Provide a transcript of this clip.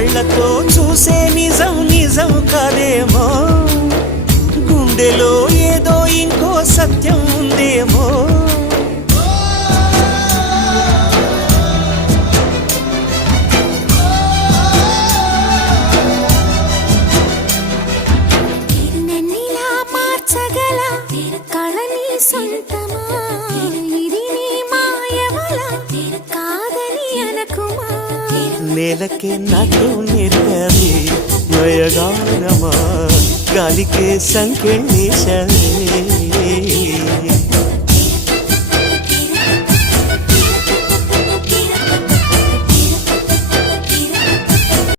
కళ్ళతో చూసే నిజం నిజం కాదేమో, గుండెలో ఏదో ఇంకో సత్యం ఉందేమో. నేలకే నాటు నేర్పవి నయగానమా, గాలికే సంకెళ్ళేశవే.